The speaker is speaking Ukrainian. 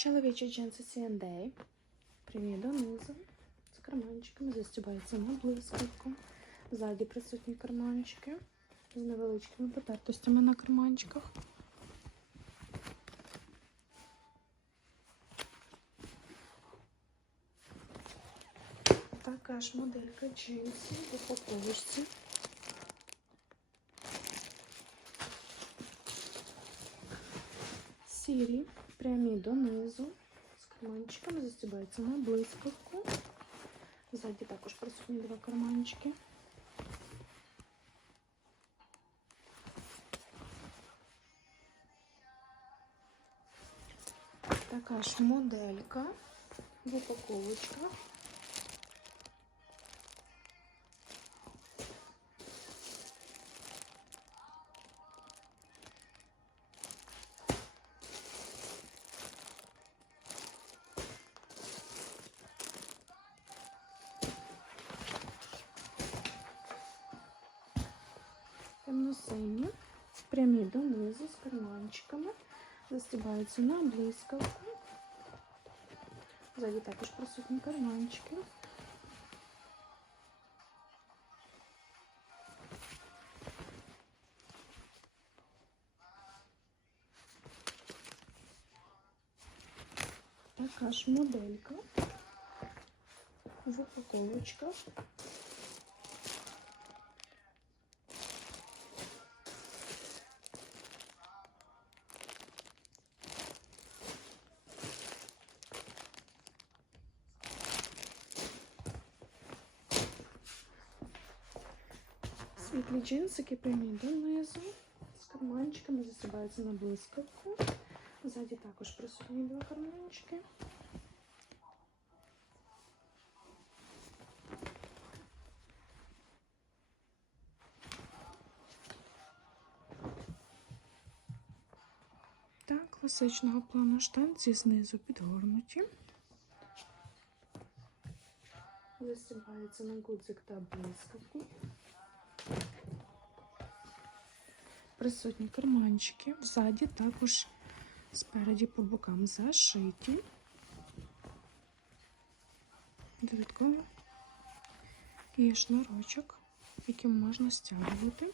Чоловічі джинси C&A. Прямі донизу. З карманчиками. Застібаються на блискавку. Ззаді присутні карманчики. З невеличкими потертостями на карманчиках. Така ж моделька джинсів в упаковочці. Сірі, прямі донизу, з карманчиками, застібаються на блискавку. Ззаді також присутні два карманчики. Така ж моделька в упаковочках. Темно-сині, прямі донизу з карманчиками, застібаються на блискавку. Ззаді також присутні карманчики. Така ж моделька в упаковочках. Світлі джинсики прямі донизу. З карманчиками засибаються на блискавку. Ззаді також присутні два карманчики. Так, класичного плану штанці знизу підгорнуті. Засібаються на гудзик та блискавку. Присутні карманчики. Ззаді також спереді по бокам зашиті. Додатково є шнурочок, яким можна стягувати.